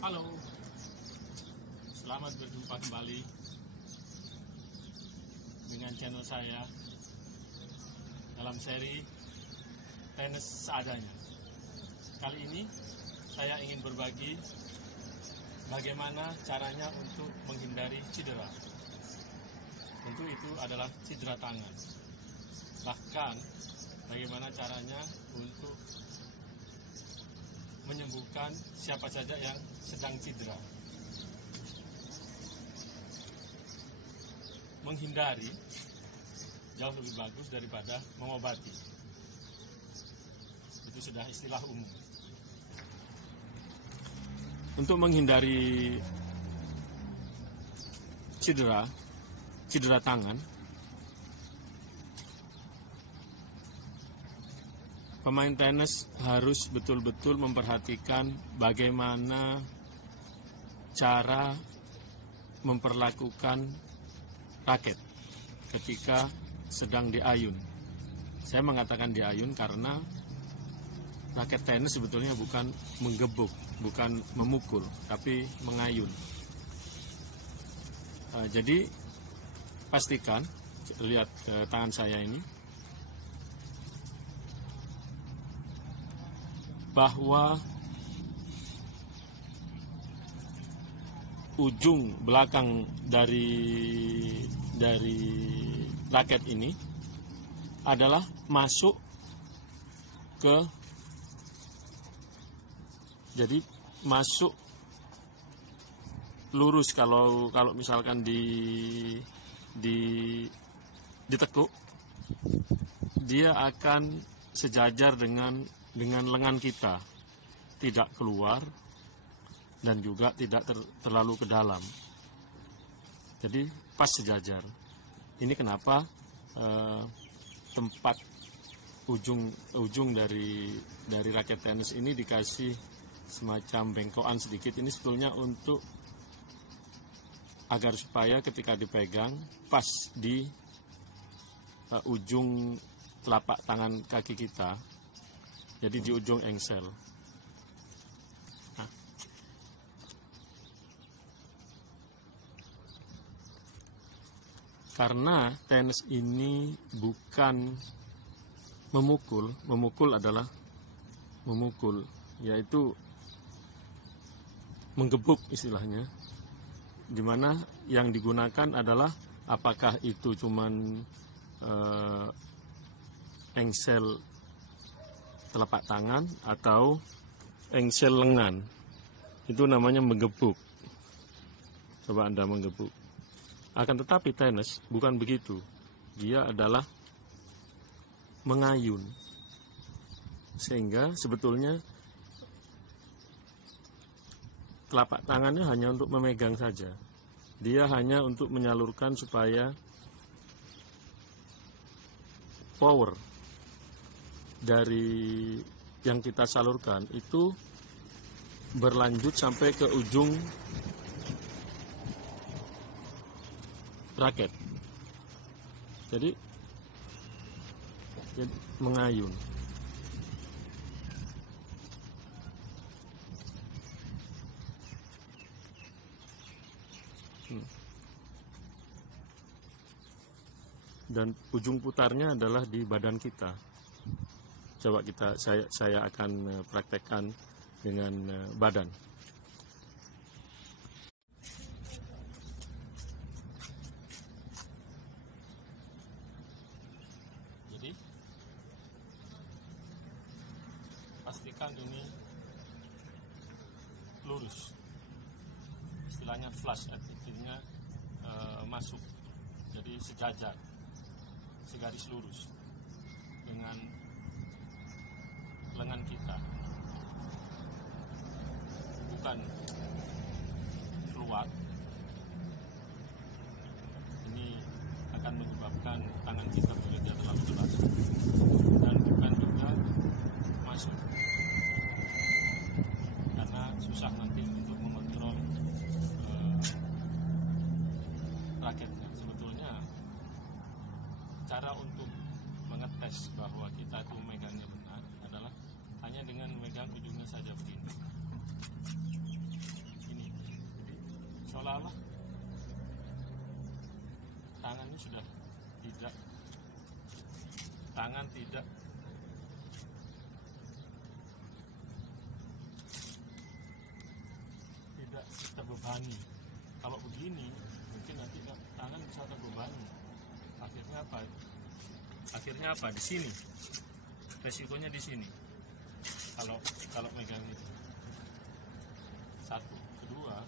Halo, selamat berjumpa kembali dengan channel saya dalam seri tenis seadanya. Kali ini saya ingin berbagi bagaimana caranya untuk menghindari cedera. Tentu itu adalah cedera tangan. Bahkan bagaimana caranya untuk menyembuhkan siapa saja yang sedang cedera. Menghindari jauh lebih bagus daripada mengobati. Itu sudah istilah umum. Untuk menghindari cedera tangan, pemain tenis harus betul-betul memperhatikan bagaimana cara memperlakukan raket ketika sedang diayun. Saya mengatakan diayun karena raket tenis sebetulnya bukan menggebuk, bukan memukul, tapi mengayun. Jadi pastikan, lihat tangan saya ini, bahwa ujung belakang dari raket ini adalah masuk ke, jadi masuk lurus. Kalau misalkan ditekuk, dia akan sejajar dengan lengan kita, tidak keluar dan juga tidak terlalu ke dalam. Jadi pas sejajar. Ini kenapa tempat ujung dari raket tenis ini dikasih semacam bengkokan sedikit. Ini sebetulnya untuk agar supaya ketika dipegang pas di ujung telapak tangan kaki kita, jadi di ujung engsel. Karena tenis ini bukan memukul adalah memukul, yaitu menggebuk istilahnya, dimana yang digunakan adalah apakah itu cuman engsel telapak tangan atau engsel lengan. Itu namanya menggebuk. Coba Anda menggebuk. Akan tetapi tenis bukan begitu. Dia adalah mengayun. Sehingga sebetulnya telapak tangannya hanya untuk memegang saja. Dia hanya untuk menyalurkan supaya power dari yang kita salurkan itu berlanjut sampai ke ujung raket. Jadi mengayun. Dan ujung putarnya adalah di badan kita. Coba saya akan praktekkan dengan badan. Jadi pastikan ini lurus. Istilahnya flush, artinya masuk. Jadi sejajar, segaris lurus dengan lengan kita, bukan keluar. Ini akan menyebabkan tangan kita bekerja terlalu keras, dan bukan juga masuk, karena susah nanti untuk mengontrol raketnya. Sebetulnya cara untuk mengetes bahwa kita itu memegangnya benar adalah hanya dengan memegang ujungnya saja begini. salah, tangannya sudah tidak, tangan tidak terbebani. Kalau begini mungkin nanti tangan bisa terbebani. Akhirnya apa? Di sini resikonya, di sini kalau megang itu. Satu, kedua,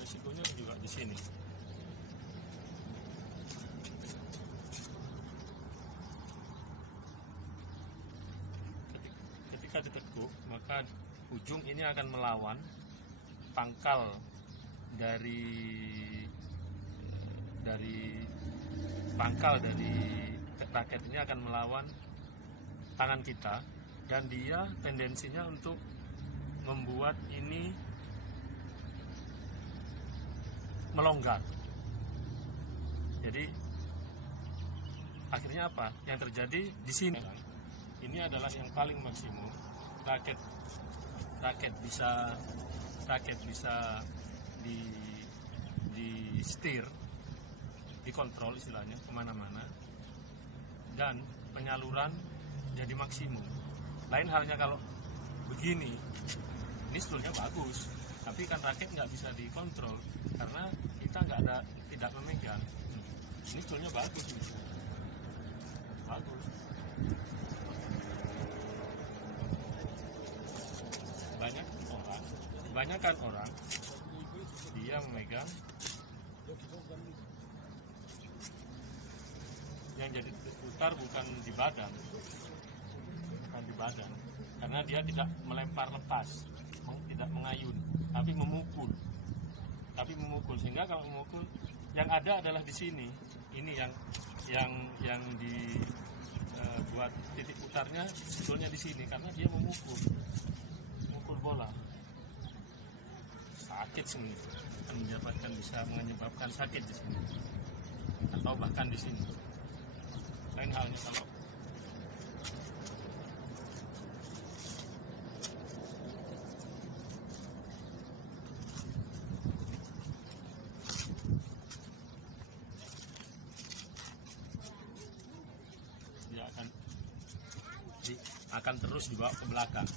resikonya juga di sini. Ketika ditekuk, maka ujung ini akan melawan pangkal dari raket ini, akan melawan tangan kita, dan dia tendensinya untuk membuat ini melonggar. Jadi akhirnya apa? Yang terjadi di sini, ini adalah yang paling maksimum. Raket bisa di setir, dikontrol istilahnya kemana-mana, dan penyaluran jadi maksimum. Lain halnya kalau begini, ini sebetulnya bagus, tapi kan raket nggak bisa dikontrol karena kita tidak memegang. Ini sebetulnya bagus, bagus. Kebanyakan orang dia memegang yang jadi putar bukan di badan, karena dia tidak melempar lepas, tidak mengayun, tapi memukul, sehingga kalau memukul yang ada adalah di sini. Ini yang dibuat titik putarnya sebetulnya di sini, karena dia memukul bola. Sakit sini, bisa menyebabkan sakit di sini, atau bahkan di sini. Lain halnya kalau dia akan terus dibawa ke belakang.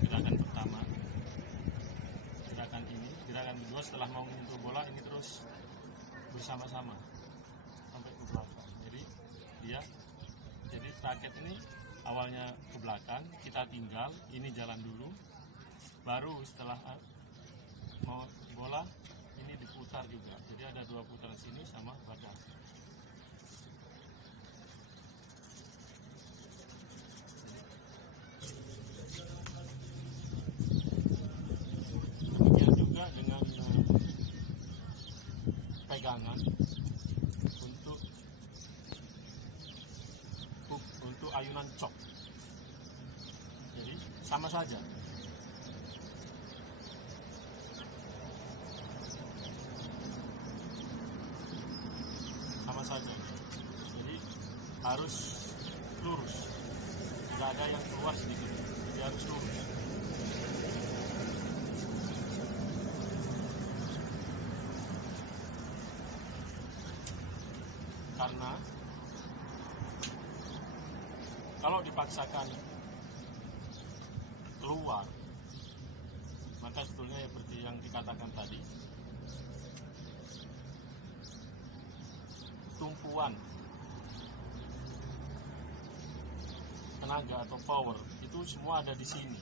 Gerakan pertama, gerakan ini, gerakan kedua setelah mau menyentuh bola ini terus bersama-sama sampai ke belakang. Jadi raket ini awalnya ke belakang, kita tinggal, ini jalan dulu, baru setelah mau bola ini diputar juga. Jadi ada 2 putaran sini sama badan. Dengan pegangan untuk ayunan cok, jadi sama saja. Jadi harus lurus, tidak ada yang keluar sedikit, jadi harus lurus. Karena kalau dipaksakan keluar, maka sebetulnya seperti yang dikatakan tadi, tumpuan tenaga atau power itu semua ada di sini,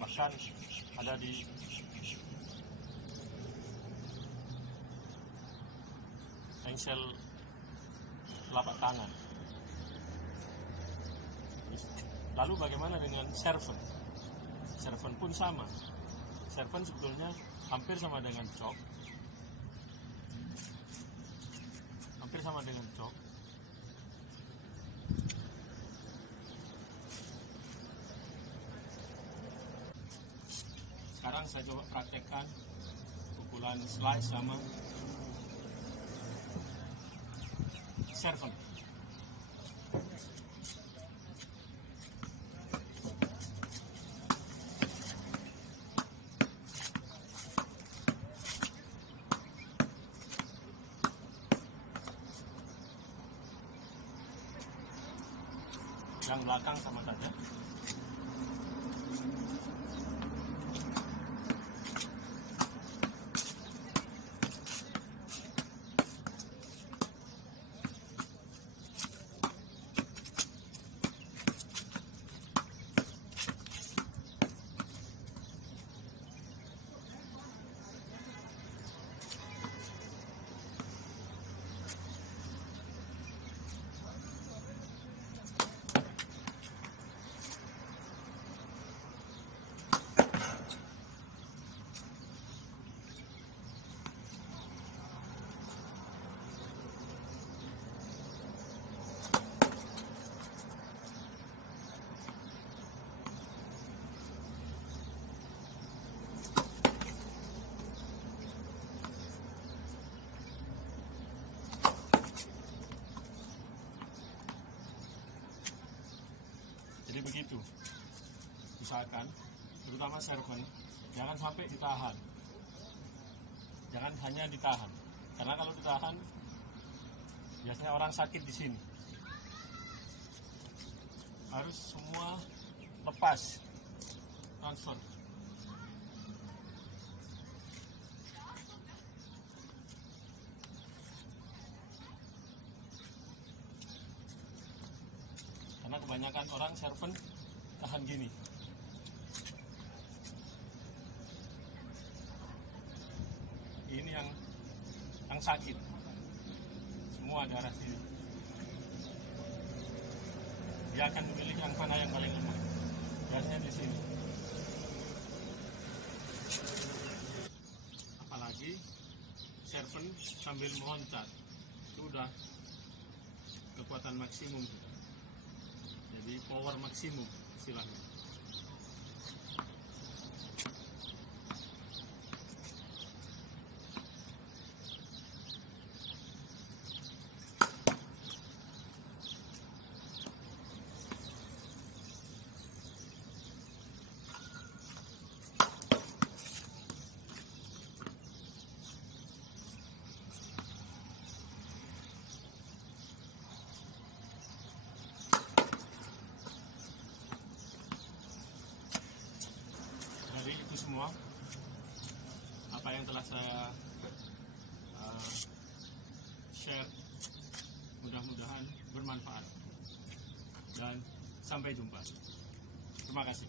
bahkan ada di engsel telapak tangan. Lalu bagaimana dengan serven? Serven pun sama. Serven sebetulnya hampir sama dengan cok. Sekarang saya coba praktekkan pukulan slice sama servant. Yang belakang sama saja. Jadi begitu, usahakan, terutama servant, jangan sampai ditahan. Jangan hanya ditahan, karena kalau ditahan, biasanya orang sakit di sini. Harus semua lepas, transfer. Karena kebanyakan orang servant tahan gini. Ini yang sakit. Semua darah sini. Dia akan memilih yang mana yang paling lemah. Biasanya di sini. Apalagi servant sambil meloncat. Itu udah kekuatan maksimum. Jadi power maksimum istilahnya. Itu semua apa yang telah saya share, mudah-mudahan bermanfaat dan sampai jumpa. Terima kasih.